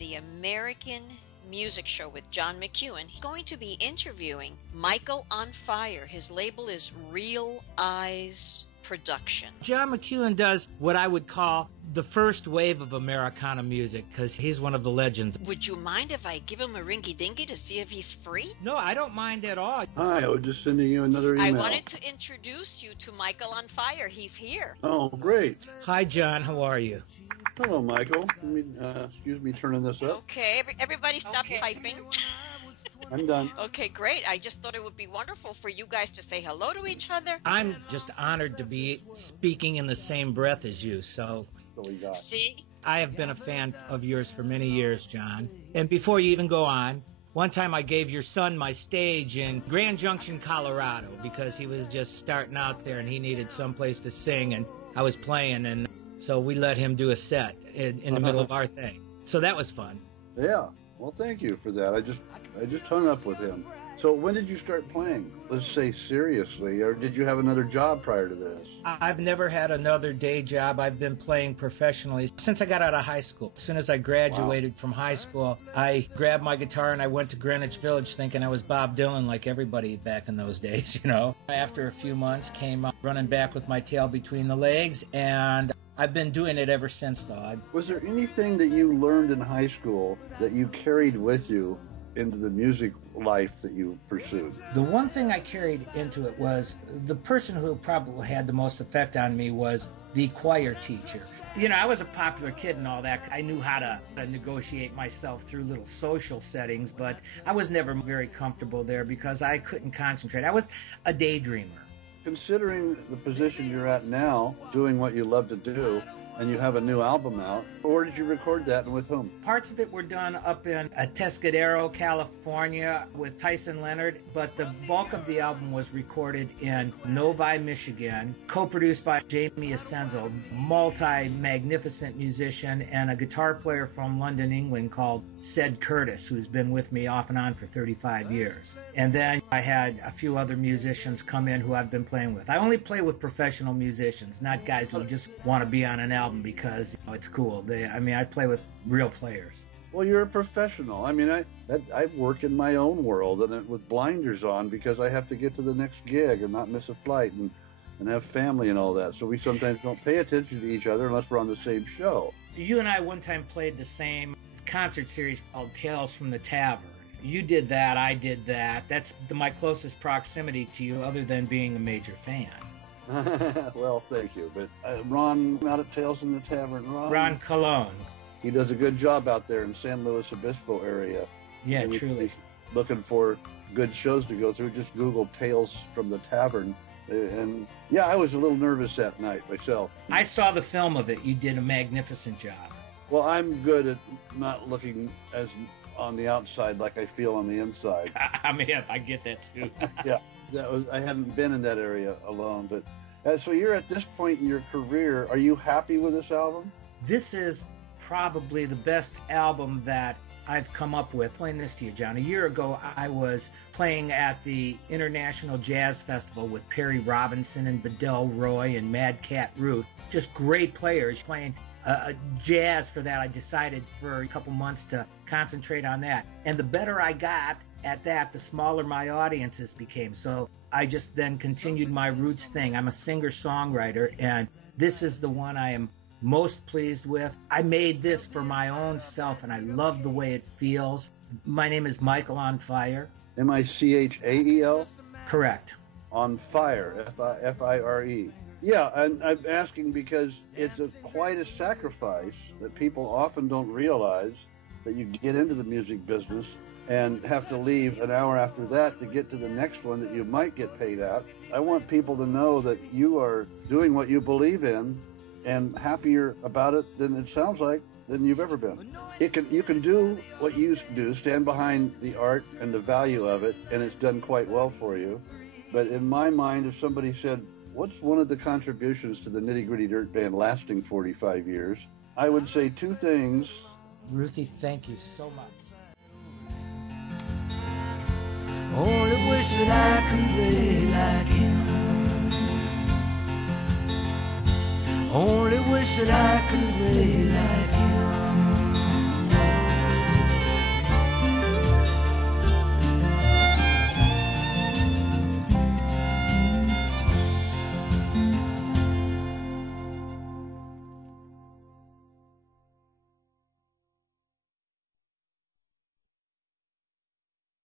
the American Music Show with John McEuen. He's going to be interviewing Michael on Fire. His label is Real Eyes Production. John McEuen does what I would call the first wave of Americana music because he's one of the legends. Would you mind if I give him a ringy-dingy to see if he's free? No, I don't mind at all. Hi, I was just sending you another email. I wanted to introduce you to Michael on Fire. He's here. Oh, great. Hi, John. How are you? Hello, Michael. Let me, excuse me turning this up. Okay, everybody stop typing. I'm done. Okay, great. I just thought it would be wonderful for you guys to say hello to each other. I'm just honored to be speaking in the same breath as you, so... See? I have been a fan of yours for many years, John. And before you even go on, one time I gave your son my stage in Grand Junction, Colorado, because he was just starting out there and he needed someplace to sing, and I was playing, and so we let him do a set in the middle of our thing. So that was fun. Yeah. Well, thank you for that. I just hung up with him. So when did you start playing? Let's say seriously, or did you have another job prior to this? I've never had another day job. I've been playing professionally since I got out of high school. As soon as I graduated from high school, I grabbed my guitar and I went to Greenwich Village thinking I was Bob Dylan like everybody back in those days, you know. After a few months, came up running back with my tail between the legs, and I've been doing it ever since, though. Was there anything that you learned in high school that you carried with you into the music life that you pursued? The one thing I carried into it was the person who probably had the most effect on me was the choir teacher. You know, I was a popular kid and all that. I knew how to negotiate myself through little social settings, but I was never very comfortable there because I couldn't concentrate. I was a daydreamer. Considering the position you're at now, doing what you love to do, and you have a new album out, where did you record that and with whom? Parts of it were done up in Atascadero, California with Tyson Leonard, but the bulk of the album was recorded in Novi, Michigan, co-produced by Jamie Asenzo, multi-magnificent musician, and a guitar player from London, England called Ced Curtis, who's been with me off and on for 35 years. And then I had a few other musicians come in who I've been playing with. I only play with professional musicians, not guys who just want to be on an album because it's cool. I play with real players. Well, you're a professional. I mean, I work in my own world and with blinders on because I have to get to the next gig and not miss a flight and have family and all that. So we sometimes don't pay attention to each other unless we're on the same show. You and I one time played the same concert series called Tales from the Tavern. You did that, I did that. That's my closest proximity to you other than being a major fan. Well, thank you. But Ron out at Tales from the Tavern, Ron Colon. He does a good job out there in San Luis Obispo area. Yeah, truly. Looking for good shows to go through, just Google Tales from the Tavern. And yeah, I was a little nervous that night myself. I saw the film of it. You did a magnificent job. Well, I'm good at not looking as on the outside like I feel on the inside. I get that too. Yeah, I hadn't been in that area alone, but so you're at this point in your career. Are you happy with this album? This is probably the best album that I've come up with. Playing this to you, John. A year ago, I was playing at the International Jazz Festival with Perry Robinson and Bedell Roy and Mad Cat Ruth. Just great players playing jazz. For that, I decided for a couple months to concentrate on that. And the better I got at that, the smaller my audiences became. So I just then continued my roots thing. I'm a singer-songwriter, and this is the one I am most pleased with. I made this for my own self, and I love the way it feels. My name is Michael on Fire. Michael? Correct. On Fire, F-I-R-E. Yeah, and I'm asking because it's quite a sacrifice that people often don't realize, that you get into the music business and have to leave an hour after that to get to the next one that you might get paid at. I want people to know that you are doing what you believe in and happier about it than it sounds like than you've ever been. You can do what you do, stand behind the art and the value of it, and it's done quite well for you. But in my mind, if somebody said, what's one of the contributions to the Nitty Gritty Dirt Band lasting 45 years, I would say two things. Ruthie, thank you so much. Only wish that I could play like him. Only wish that I could play like